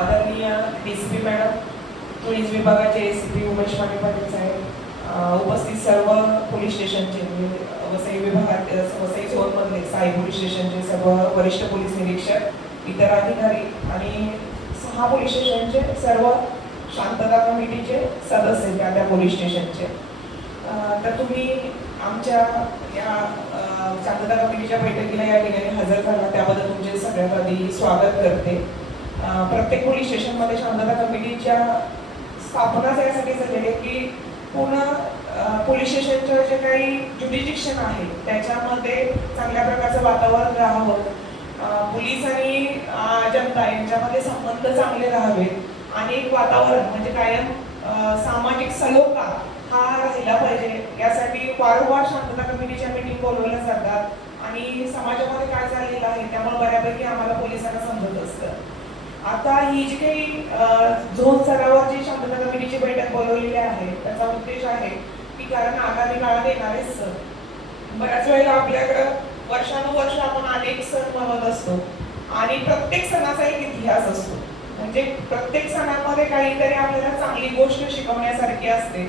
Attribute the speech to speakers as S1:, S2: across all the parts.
S1: आदरणीय D C P madam police विभागाचे S C P Umesh Mane Patil साहेब उपस्थित सर्व पोलीस स्टेशनचे म्हणजे वसई विभागात वसई झोनमधले साई पोलीस स्टेशनचे सर्व वरिष्ठ पोलीस निरीक्षक इतर अधिकारी आणि सहा पोलीस स्टेशनचे सर्व शांतता कमिटीचे सदस्य त्या त्या पोलीस स्टेशनचे. तर तुम्ही आमच्या या शांतता कमिटीच्या बैठकीला या ठिकाणी हजर झाला त्याबद्दल तुमचे सगळ्यात आधी स्वागत करते. प्रत्येक पोलीस स्टेशनमध्ये शांतता कमिटीच्या स्थापनाच यासाठी झालेली आहे की पूर्ण पोलीस स्टेशनचं जे काही ज्युडिडिक्शन आहे त्याच्यामध्ये चांगल्या प्रकारचं वातावरण राहावं. पोलीस आणि जनता यांच्यामध्ये संबंध चांगले राहावेत आणि एक वातावरण म्हणजे कायम सामाजिक सलोखा हा राहिला पाहिजे. यासाठी वारंवार शांतता कमिटीच्या मीटिंग बोलवल्या जातात. आणि समाजामध्ये काय चाललेलं आहे त्यामुळे बऱ्यापैकी आम्हाला पोलिसांना समजत असतं. आता ही जी काही झोन स्तरावर जी शांतता कमिटीची बैठक बोलवलेली आहे त्याचा उद्देश आहे की कारण आगामी काळात येणारे सण बऱ्याच वेळेला आपल्याकडं वर्षानुवर्ष आपण अनेक सण म्हणत असतो आणि प्रत्येक सणाचा एक इतिहास असतो. म्हणजे प्रत्येक सणामध्ये काहीतरी आपल्याला चांगली गोष्ट शिकवण्यासारखी असते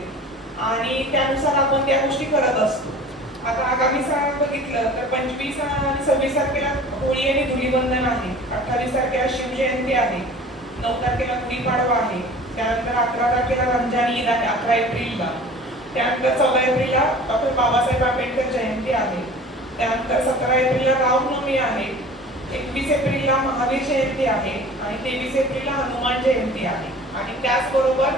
S1: आणि त्यानुसार आपण त्या गोष्टी करत असतो. आता आगामी बघितलं तर पंचवीस आणि सव्वीस तारखेला होळी आणि धुलीवंदन आहे. अठ्ठावीस तारखेला शिवजयंती आहे. नऊ तारखेला गुढीपाडवा आहे. त्यानंतर अकरा तारखेला रमजान ईद आहे अकरा एप्रिलला त्यानंतर चौदा एप्रिलला डॉक्टर बाबासाहेब आंबेडकर जयंती आहे. त्यानंतर सतरा एप्रिलला रामनवमी आहे. एकवीस एप्रिलला महावीर जयंती आहे आणि तेवीस एप्रिलला हनुमान जयंती आहे. आणि त्याचबरोबर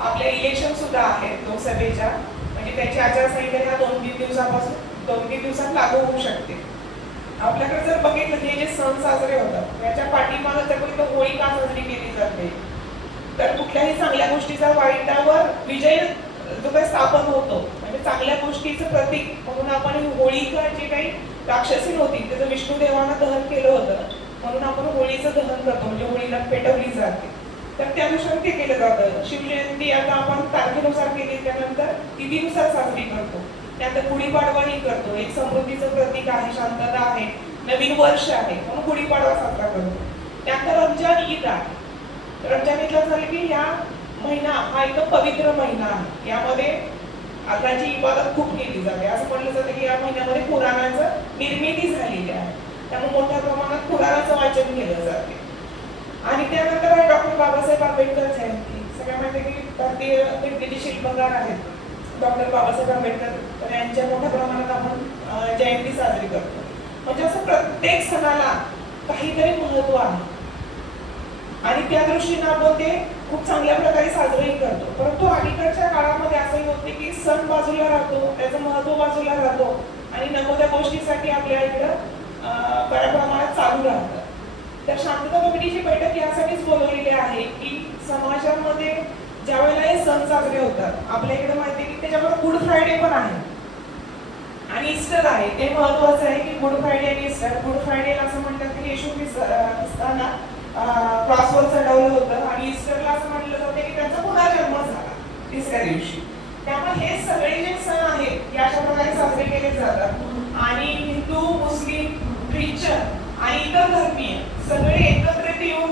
S1: आपल्या इलेक्शन सुद्धा आहेत लोकसभेच्या. म्हणजे त्याची आचारसंहिता ह्या दोन तीन दिवसापासून दोन तीन दिवसात लागू होऊ शकते. आपल्याकडे जर बघितलं हे जे सण साजरे होतात त्याच्या पाठीमागे जर बघितलं होळी का साजरी केली जाते? तर कुठल्याही चांगल्या गोष्टीचा वाईटावर विजय जो काही स्थापन होतो म्हणजे चांगल्या गोष्टीचं प्रतीक म्हणून आपण होळीकर जे काही राक्षसी होती त्याचं विष्णू देवानं दहन केलं होतं म्हणून आपण होळीचं दहन करतो म्हणजे होळीला पेटवली जाते. तर त्यानुसार ते केलं जातं. शिवजयंती आता आपण तारखेनुसार केली त्यानंतर तिथीनुसार साजरी करतो. त्यानंतर गुढीपाडवाही करतो. एक समृद्धीचं प्रतीक आहे शांतता आहे नवीन वर्ष आहे म्हणून गुढीपाडवा साजरा करतो. त्यानंतर रमजान ईद आहे. रमजान ईदला झालं की या महिना हा एकदम पवित्र महिना आहे. यामध्ये अल्लाची इबादत खूप केली जाते. असं म्हणलं जातं की या महिन्यामध्ये कुराणाचं निर्मिती झालेली आहे. त्यामुळे मोठ्या प्रमाणात कुराणाचं वाचन केलं जाते. आणि त्यानंतर आहे डॉक्टर बाबासाहेब आंबेडकर जयंती सगळ्या माहिती की भारतीय निर्मिती बंगार आहेत. डॉक्टर बाबासाहेब आंबेडकर तर यांच्या मोठ्या प्रमाणात आपण जयंती साजरी करतो. म्हणजे असं प्रत्येक सणाला काहीतरी महत्त्व आहे. आणि त्या दृष्टीने आपण ते खूप चांगल्या प्रकारे साजरेही करतो. परंतु अलीकडच्या काळामध्ये असंही होते की सण बाजूला राहतो त्याचं महत्त्व बाजूला राहतो. आणि नको त्या गोष्टीसाठी आपल्या इकडं अं, बऱ्या प्रमाणात चालू राहतं तर शांतता कमिटीची बैठक यासाठीच बोलवलेली आहे की समाजामध्ये ज्या वेळेला हे सण साजरे होतात आपल्या इकडे माहिती की त्याच्याबरोबर गुड फ्रायडे पण आहे. आणि ईस्टर आहे ते महत्वाचं आहे की गुड फ्रायडे आणि इस्टर गुड फ्रायडे असं म्हणतात की येशू ख्रिस्त- क्रॉसवर चढवलं होतं आणि ईस्टरला असं म्हटलं जातं की त्यांचा पुन्हा जन्म झाला तिसऱ्या दिवशी. त्यामुळे हे सगळे जे सण आहेत या अशा प्रकारे साजरे केले जातात. आणि हिंदू मुस्लिम ख्रिश्चन आणि इतर धर्मीय सगळे एकत्रित येऊन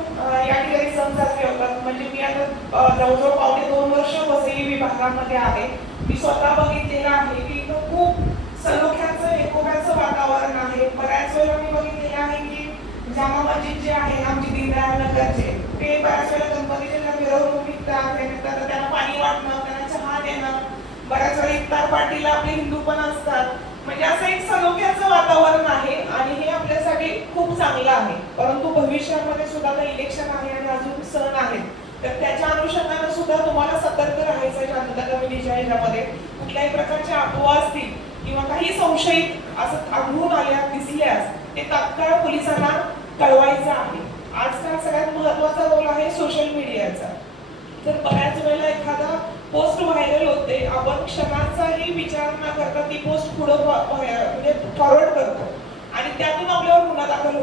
S1: या ठिकाणी सण साजरे होतात म्हणजे मी आता जवळजवळ पावणे दोन वर्ष वसई विभागामध्ये आहे. मी स्वतः बघितलेलं आहे की इथं खूप सलोख्याचं एकोप्याचं वातावरण आहे. बऱ्याच वेळेला मी बघितलेलं आहे की जामा मस्जिद जे आहे आमची दीनदयाल नगरचे ते बऱ्याच वेळेला गणपतीच्या मिरवणूक निघतात. हे त्यांना पाणी वाटणं त्यांना चहा देणं. बऱ्याच वेळा इफ्तार पार्टीला आपले हिंदू पण असतात. म्हणजे असं एक आहे आणि हे आपल्यासाठी खूप चांगलं आहे. परंतु भविष्यामध्ये सुद्धा आता इलेक्शन आहे आणि अजून सण आहेत. तर त्याच्या अनुषंगाने सुद्धा तुम्हाला सतर्क राहायचं आहे शांतता कमिटीच्या ह्याच्यामध्ये. कुठल्याही प्रकारच्या अफवा असतील किंवा काही संशयित असं आढळून आल्या दिसल्यास ते तात्काळ पोलिसांना कळवायचं आहे. आजकाल सगळ्यात महत्त्वाचा रोल आहे सोशल मीडियाचा तर बऱ्याच वेळेला एखादा पोस्ट व्हायरल होते आपण क्षणाचाही विचार न करता ती पोस्ट पुढं म्हणजे फॉरवर्ड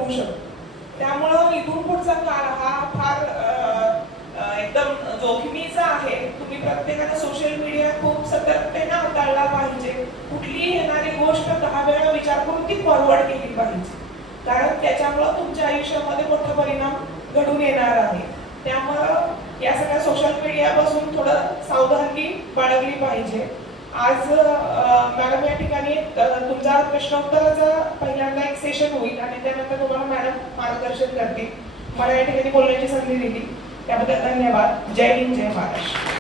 S1: होऊ शकतो त्यामुळं इथून पुढचा काळ हा फार एकदम जोखमीचा आहे. तुम्ही प्रत्येकाने सोशल मीडिया खूप सतर्कतेनं हाताळला पाहिजे. कुठलीही येणारी गोष्ट दहा वेळा विचार करून ती फॉरवर्ड केली पाहिजे. कारण त्याच्यामुळं तुमच्या आयुष्यामध्ये मोठा परिणाम घडून येणार आहे. त्यामुळं या सगळ्या सोशल मीडियापासून थोडं सावधानगी बाळगली पाहिजे. आज मॅडम या ठिकाणी तुमचा प्रश्नोत्तराचा पहिल्यांदा एक सेशन होईल आणि त्यानंतर तुम्हाला मॅडम मार्गदर्शन करतील. मला या ठिकाणी बोलण्याची संधी दिली. त्याबद्दल धन्यवाद. जय हिंद जय महाराष्ट्र.